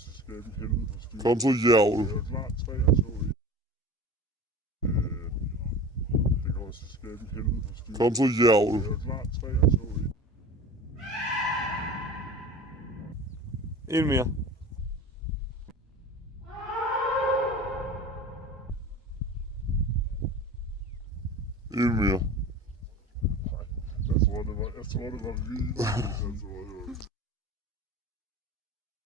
så skabe i helvede på styr. Kom så, jævl. Det er klart 3 og så i. Det går så skabe i helvede på styr. Kom så, jævl. Det er klart 3 og så i. En mere. En mere. Jeg tror det var vildt. Jeg tror det var